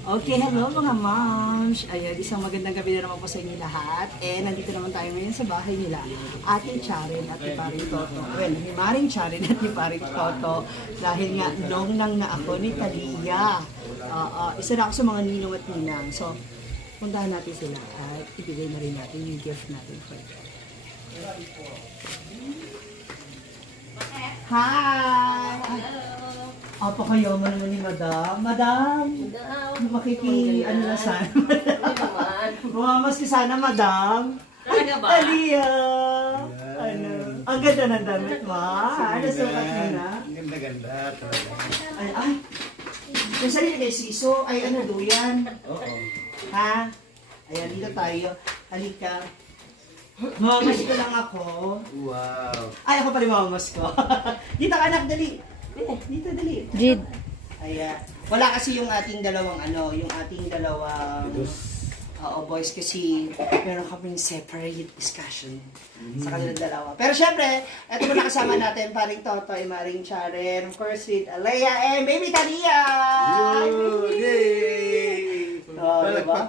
Okay, hello mga moms! Ayan, isang magandang gabi na naman po sa inyo lahat. Nandito naman tayo ngayon sa bahay nila. Ating Charin at ni Paring Toto. Well, ni Maring Charin at ni Paring Toto. Dahil nga, nung nang na ako ni Talia. Isa na ako sa mga ninong at ninang. So, puntahan natin sila at ibigay na rin natin yung gift natin for them. Hi! Apakayaman naman ni Madam. Madam! Ano na sana? Bumamas ka sana, Madam. Talaga ba? Talia! Ano? Ang ganda ng damit mo. Ano sukat mo na? Ganda-ganda talaga. Ay! Yung sarili kay Siso, ay ano, duyan. Oo. Ha? Ayan, dito tayo. Halika. Mamamas ko lang ako. Wow. Ay, ako pala mamamas ko. Dito ka, anak, dali. Dito, dali. Jid. Ayan. Wala kasi yung ating dalawang boys kasi meron kaming separate discussion sa kanilang dalawa. Pero syempre, eto muna kasama natin, Paring Totoy, Maring Charin, of course with Alea and Baby Talia! Yay! Oh, diba?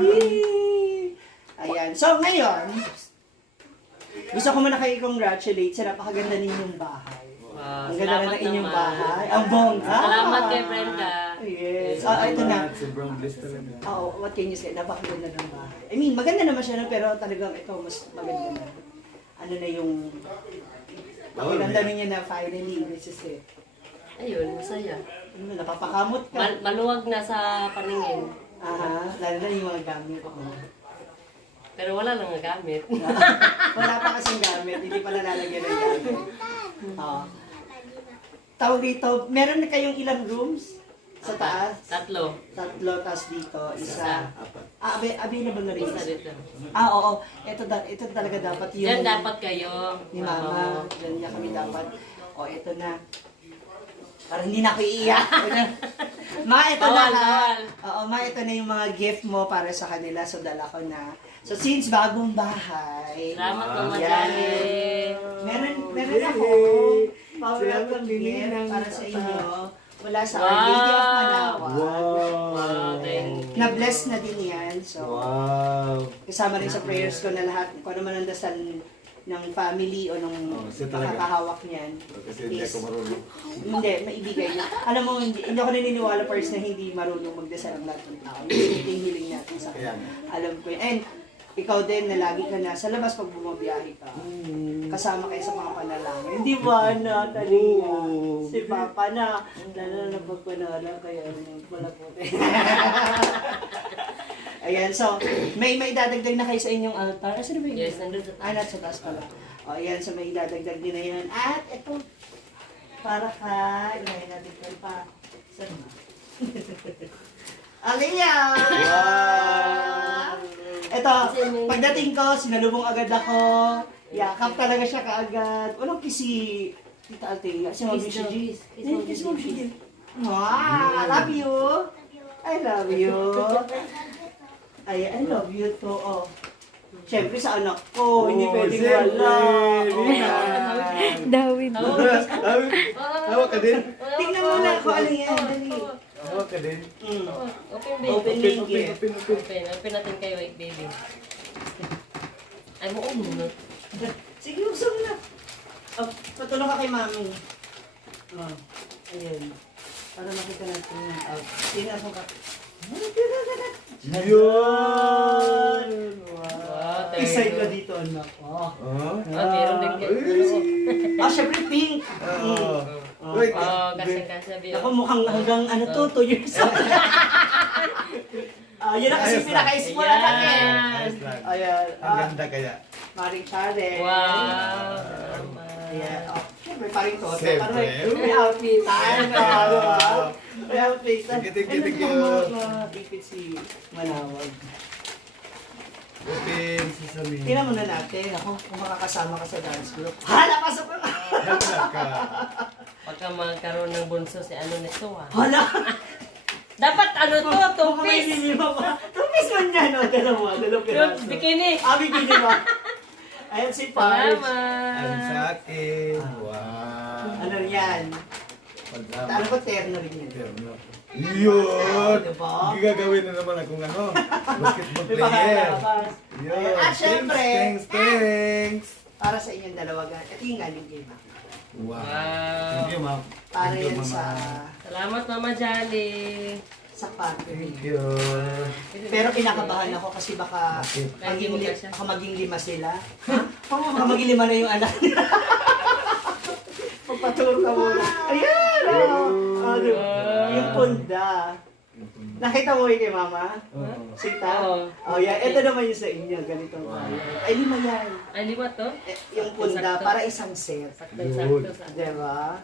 Yay! Ayan. So ngayon, gusto ko muna kayo i-congratulate sa napakaganda ninyong bahay. Ang ganda na ng inyong bahay. Ang bongga. Salamat kay Brenda. Yes. Ito na. Sobrang bliss talaga. What can you say? Napakaganda ng bahay. I mean, maganda naman siya, no? Pero talagang ito, mas maganda na. Ano na yung... Pakilanda niya na finally, this is it. Ayun, masaya. Ano, napapakamot ka. Maluwag na sa paningin. Aha, lalo na yung mga gamit mo. Pero wala lang nagamit. Wala pa kasing gamit, hindi pa nalalagyan ng gamit. Tawag dito, meron na kayong ilang rooms? Sa taas? Tatlo. Tatlo, tas dito, isa. Apat. Available na rin. Isa dito. Oo. Ito talaga dapat yung... Diyan dapat kayo. Ni Mama. Diyan niya kami dapat. Ito na. Para hindi na ako iiyak. Ma, ito na. Bawal. Oo, Ma, ito na yung mga gift mo para sa kanila. So, dala ko na. So, since bagong bahay. Salamat Mama Yan. Janet. Meron ako. Welcome gift para sa inyo. Mula sa Our Lady of Manaoag. Wow, thank you. Na-bless na din yan. So, Wow. kasama rin sa prayers ko na lahat, kung ano man ang dasal ng family o ng siya talaga. nakakahawak niyan. Kasi hindi ako marunong. Hindi, maibigay niya. Alam mo, hindi ako naniniwala first na hindi marunong magdasal ang lahat ng tao. Ito yung hiling natin sa Kaya kanya. nga. Alam ko yun. And ikaw din na lagi ka na sa labas pag bumabiyahe ka. Kasama kayo sa mga panalangin. Di ba na, Talia? Oo. Si Papa na. Lalo na pagpanala kaya wala po. Ayan, so, may idadagdag na kayo sa inyong altar. Saan ba yun? Yes, nandun sa taas. Nasa taas pala. Ayan, so may idadagdag din na yan. At ito, para ka, ilahin natin kayo pa. Saan ba? Aliyah! Wow! Ito, pagdating ko, sinalubong agad ako. Yakap talaga siya kaagad. Walang kisi Tita Althea. Si Mami Kiss Gigi. daw, kiss. Kiss Eh, mo, kiss kiss mo, mo, Gigi. Wow, I love you. I love you. Ay, I love you too. Oh. Siyempre sa anak ko, hindi pwedeng wala. Dawid. Hawak ka din. Tingnan mo na ako, ano yan, dali. Hawak ka din. Open baby. Open Open, yung gift. open, open. Open natin kayo, baby. Ay mo, umunot. Sige, usap na. Patulong ka kay mami. Ayun. Para makita natin yung out. Tingnan mo ka. Yun! Wow, thank Isay ka you. dito, anak. Meron din kayo. Syempre pink. Wait. Kasi baby. Ako mukhang hanggang 2 years old. Yun na kasi Ayos lang. pinaka-ispo na natin. Ayos lang. Ayan. Ang ganda kaya. Maring Charin. Wow. Ayan. Siyempre, paring to. Siyempre. Parang may outfit. May outfit. Thank you. Ipit si Manawag. Open, sesame. Tingnan muna natin. Ako, kung makakasama ka sa dance group. Hala, pasok ko! Ganda ka. Pagka magkaroon ng bunso si ano nito Hala! Dapat ano to, Mukhang may two-piece. minimum pa. Two-piece man yan, o. Dalawang piraso. Bikini. Bikini ba? Ayan si Parge. Ang sa Salamat. akin. Wow. Ano yan? Pagdama. Alam ko, terno rin yan. Terno. Yun! Diba? Gagawin na naman akong ano, basketball Di ba player. kalabas? Yun. At syempre, Thanks. para sa inyong dalawa, ito yung galing kay Mama. Wow. Wow. Thank you, ma'am. Para Thank you, yan Mama. Salamat, Mama Jolly. sa factory. Thank you. Pero kinakabahan ako kasi baka maging lima sila. Baka maging lima na yung anak niya. Pagpatulog ka muna. Ayan! Oh, diba? Yung punda. Nakita mo yun kay Mama? Oo. Sita? Oo. Oh, yeah. Ito naman yung sa inyo. Ganito. Ay, lima yan. Ay, lima to? Eh, yung punda, Sakto. para isang set. Sakto-sakto. Diba?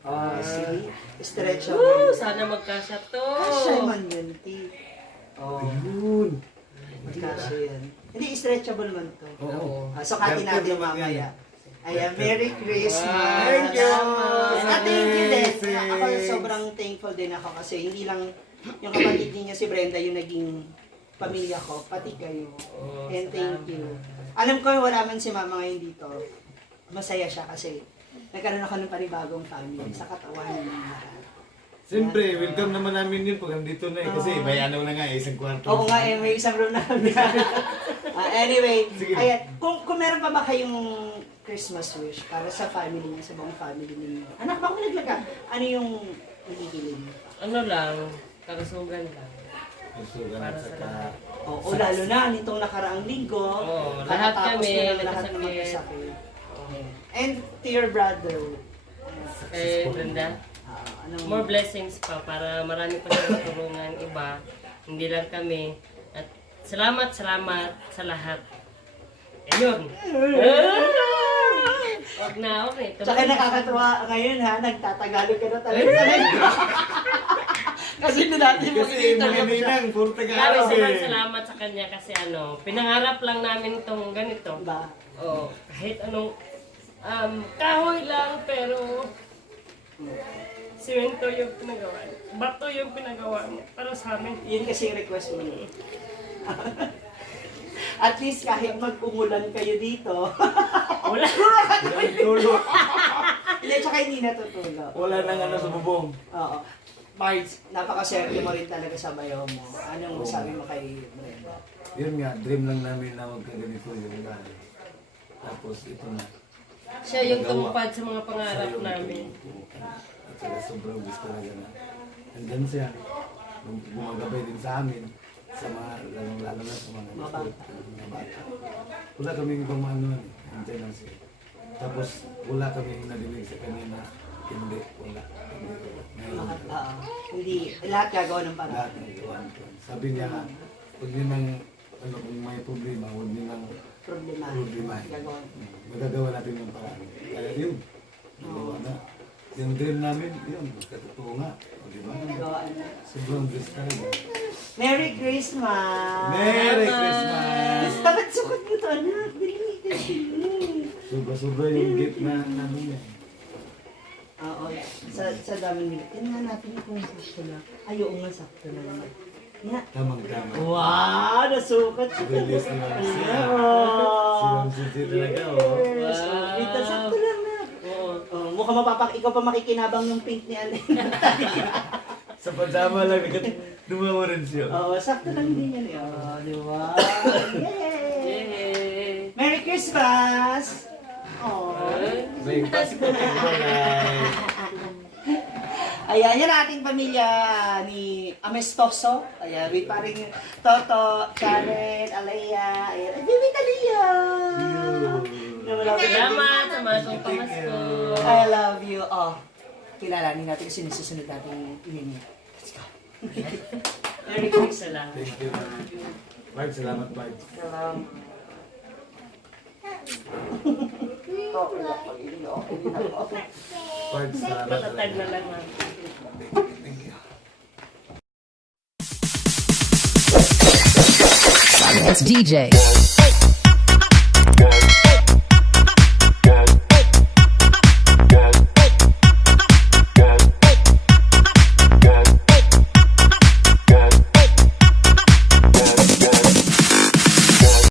Oh, see? Stretch Woo! ako. Sana magkasya to. Kasya man yun, T. Oh, Yun. kasya yan. Hindi, stretchable man to. Oo. So, kati natin mamaya. Ayan, Merry Christmas! Wow. Thank you. At thank you din. Thanks. Ako sobrang thankful din ako kasi hindi lang yung kapatid niya si Brenda yung naging pamilya ko, pati kayo. Oh, And thank you. Alam ko wala man si Mama ngayon dito. Masaya siya kasi nagkaroon ako ng panibagong family sa katawan ng lahat. Siyempre, welcome naman namin yun pag nandito na eh. Kasi may ano na nga eh, isang kwarto. Oo nga eh, may isang room na kami. Anyway, Sige. ayan, kung meron pa ba kayong Christmas wish para sa family niyo, sa buong family niyo? Anak, baka naglaga? Ano yung hihili niyo? Ano lang, karusugan lang. Gusto ka Para na sa saka... lahat. Oo, lalo na nitong nakaraang linggo. Oo, lahat kakatapos kami na namin may lahat ng kasakit. magkasakit. And to your brother, Eh, Brenda, anong... more blessings pa para marami pa silang tulungan iba. Hindi lang kami. At salamat sa lahat. Ayun. Wag na, okay. Tsaka nakakatuwa ngayon ha, nagtatagalog ka na talaga. Kasi hindi natin Kasi mag-interview siya. magaling puro Marami Tagalog silang eh. salamat sa kanya kasi pinangarap lang namin itong ganito. Diba? Oh, kahit anong kahoy lang pero simento yung pinagawa niya. Bato yung pinagawa niya para sa amin. Yun kasi yung request mo. At least kahit mag-umulan kayo dito, Wala. Walang tulog. hindi, tsaka hindi natutulog. Wala nang ano sa bubong. Oo. Marge, napakaserte mo rin talaga sa bayo mo. Anong masabi mo kay Brenda? Yun nga, dream lang namin na magkaganito yung gano'n. Tapos ito na. Siya yung tumupad sa mga pangarap namin. At saka sobrang gusto talaga na. Andyan siya. Gumagabay din sa amin. Sa mga, lalo na sa mga Mga bata. mga bata. Wala kaming ibang ano. Andyan lang siya. Tapos wala kaming nadinig sa kanina. Hindi, wala. Hindi, lahat gagawa ng paraan. Lahat ng iwan ko. Sabi niya, huwag niyo nang, ano, kung may problema, huwag niyo nang Problema. problema. Gagawa. Magagawa natin yung paraan. Kaya yun, nagawa na. Yung dream namin, yun, katotoo nga. O, diba? Gagawa na. Sobrang bless talaga. Merry Christmas! Merry Christmas! Dapat sukat mo to, anak. Dali, dali. Sobra-sobra yung gift na namin yan. Oo, sa daming minute. Yan nga natin kung sakto na. Ay, oo nga, sakto na naman. Nga. Tamang-tama. Wow, nasukat siya. Release ni Ma'am Sia. Si Wow. Ma'am Sia talaga, oh. Yes. Rita, sakto lang na. Oo. Oh, mukhang ikaw pa makikinabang ng pink ni Alena. Sa pajama lang, dumawa rin siya. Oo, sakto lang din yan. Oh, di ba? Yay! Yay! Merry Christmas! Oh. Breakfast po. Ayan, yan ang ating pamilya ni Amestoso. Ayan, with paring Toto, Karen, Alea, ayan, at Baby Talia! Salamat sa mga itong pamasko. I love you. Oh, kilalanin natin kasi nasusunod natin ini. Let's go. Merry Christmas. Thank you. Bart, salamat, Bart. Bart, salamat. Matatag na lang natin. Thank you. It's DJ.